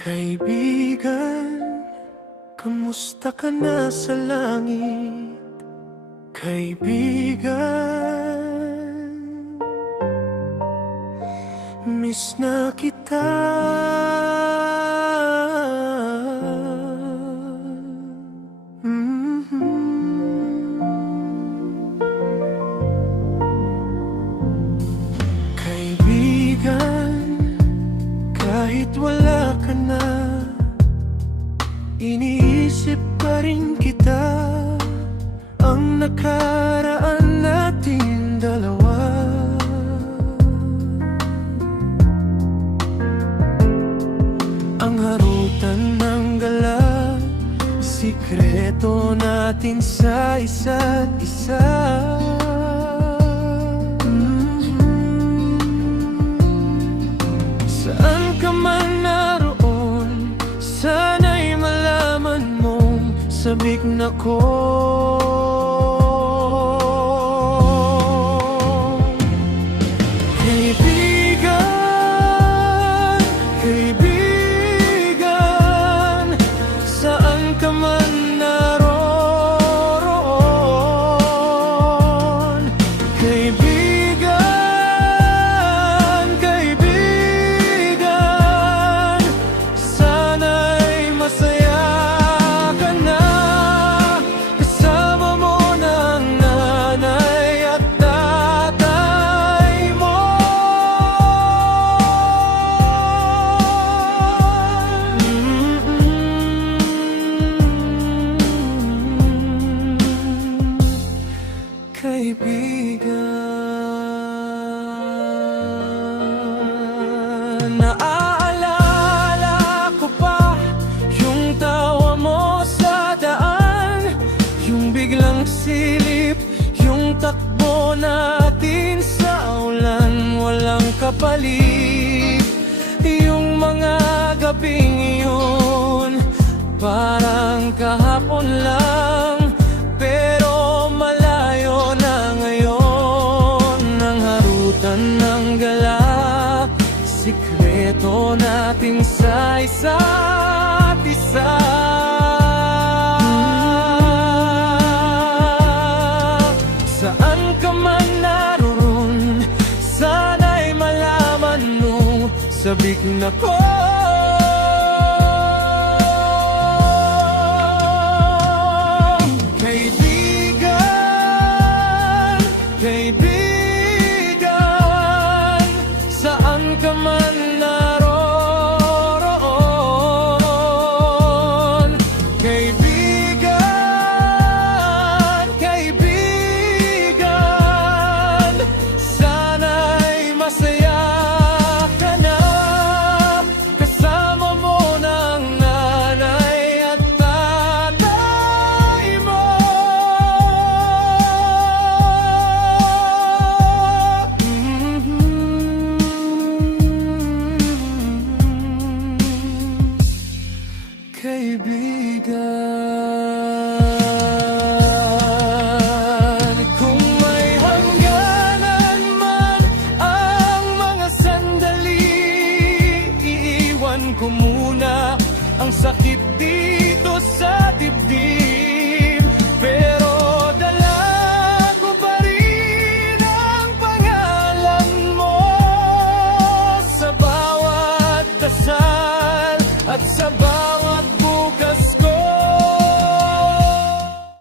Kaibigan, kamusta ka na sa langit? Kaibigan, miss na kita. Kaibigan, kahit wala ka na, iniisip pa rin kita. Ang nakaraan natin dalawa, ang harutan ng gala, sikreto natin sa isa't isa. Saan ka man naroon, sana'y malaman mong sabik na ko. Kaibigan, kaibigan, saan ka man naroon. Kaibigan, kaibigan, sana'y masaya ka na. Kasama mo ng nanay at tatay mo. Kaibigan, naaalala ko pa yung tawa mo sa daan, yung biglang silip, yung takbo natin sa ulan, walang kapalit. Yung mga gabing iyon, parang kahapon lang, pero malayo na ngayon. Ang harutan ng gala, sikreto natin sa isa't isa. Saan ka man naroon, sana'y malaman mo, sabik na ko. Kaibigan, kaibigan, saan ka man naroon. Kaibigan, kaibigan, sana'y masaya ka na. Kasama mo ng nanay at tatay mo. Kaibigan, kung may hangganan man ang mga sandali, iiwan ko muna ang sakit dito sa dibdib. Pero dala ko pa rin ang pangalan mo sa bawat dasal at sa